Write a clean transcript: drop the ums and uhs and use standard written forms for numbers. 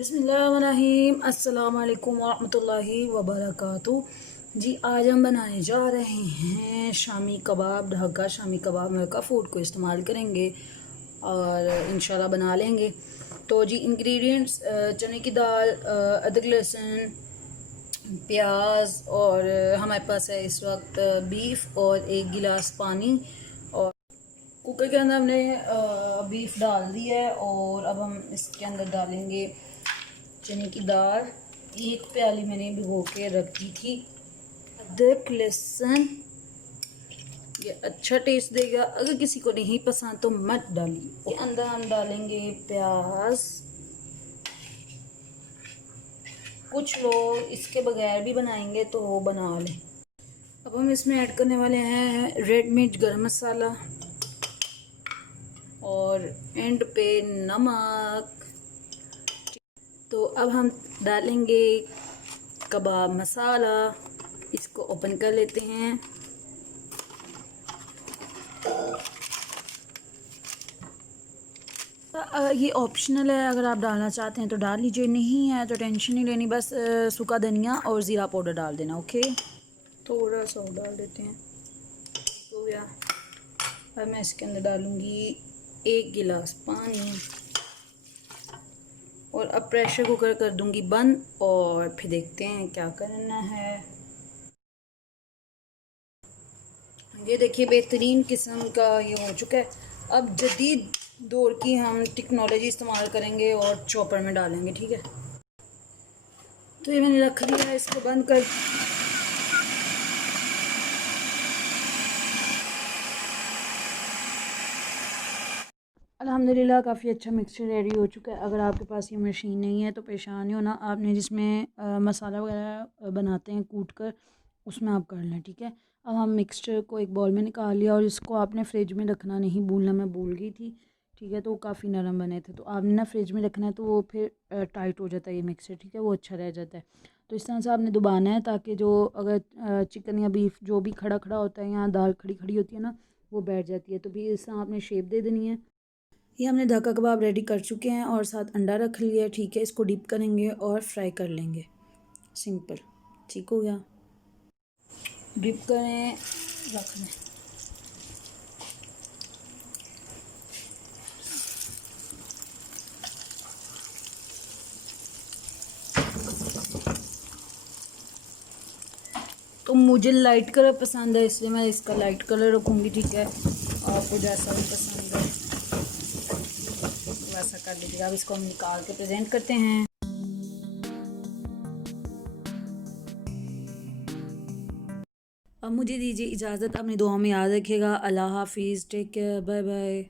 बिस्मिल्लाहिर्रहमानिर्रहीम अस्सलाम वालेकुम वरहमतुल्लाहि वबरकातुह। जी आज हम बनाने जा रहे हैं शामी कबाब, ढाका शामी कबाब। मक्का फूड को इस्तेमाल करेंगे और इंशाल्लाह बना लेंगे। तो जी इंग्रेडिएंट्स चने की दाल, अदरक लहसुन, प्याज और हमारे पास है इस वक्त बीफ और एक गिलास पानी। और कुकर के अंदर हमने बीफ डाल दी है और अब हम इसके अंदर डालेंगे चने की दाल। एक प्याली मैंने भिगो के रख दी थी। अदरक लहसुन ये अच्छा टेस्ट देगा, अगर किसी को नहीं पसंद तो मत डालिए। के अंदर हम डालेंगे प्याज। कुछ लोग इसके बगैर भी बनाएंगे तो वो बना लें। अब हम इसमें ऐड करने वाले हैं रेड मिर्च, गरम मसाला और एंड पे नमक। तो अब हम डालेंगे कबाब मसाला। इसको ओपन कर लेते हैं। ये ऑप्शनल है, अगर आप डालना चाहते हैं तो डाल लीजिए, नहीं है तो टेंशन नहीं लेनी। बस सूखा धनिया और ज़ीरा पाउडर डाल देना। ओके, थोड़ा सा डाल देते हैं, हो गया। अब मैं इसके अंदर डालूँगी एक गिलास पानी और अब प्रेशर कुकर कर दूँगी बंद और फिर देखते हैं क्या करना है। ये देखिए बेहतरीन किस्म का ये हो चुका है। अब जदीद दौर की हम टेक्नोलॉजी इस्तेमाल करेंगे और चॉपर में डालेंगे, ठीक है। तो ये मैंने रख दिया है, इसको बंद कर। अल्हम्दुलिल्लाह काफ़ी अच्छा मिक्सचर रेडी हो चुका है। अगर आपके पास ये मशीन नहीं है तो परेशान नहीं होना, आपने जिसमें मसाला वगैरह बनाते हैं कूट कर उसमें आप कर लें, ठीक है। अब हम मिक्सचर को एक बॉल में निकाल लिया और इसको आपने फ्रिज में रखना नहीं भूलना, मैं भूल गई थी, ठीक है। तो वो काफ़ी नरम बने थे, तो आपने ना फ्रिज में रखना है तो वो फिर टाइट हो जाता है ये मिक्सचर, ठीक है, वो अच्छा रह जाता है। तो इस तरह से आपने दबाना है ताकि जो अगर चिकन या बीफ जो भी खड़ा खड़ा होता है, यहाँ दाल खड़ी खड़ी होती है ना, वो बैठ जाती है। तो फिर इस तरह आपने शेप दे देनी है। ये हमने ढाका कबाब रेडी कर चुके हैं और साथ अंडा रख लिया है, ठीक है। इसको डिप करेंगे और फ्राई कर लेंगे, सिंपल, ठीक हो गया। डिप करें, रख लें। तो मुझे लाइट कलर पसंद है इसलिए मैं इसका लाइट कलर रखूँगी, ठीक है। आपको जैसा भी पसंद है वैसा कर लीजिएगा। अब इसको हम निकाल के प्रेजेंट करते हैं। अब मुझे दीजिए इजाज़त, अपनी दुआ में याद रखिएगा। अल्लाह हाफिज़, टेक केयर, बाय बाय।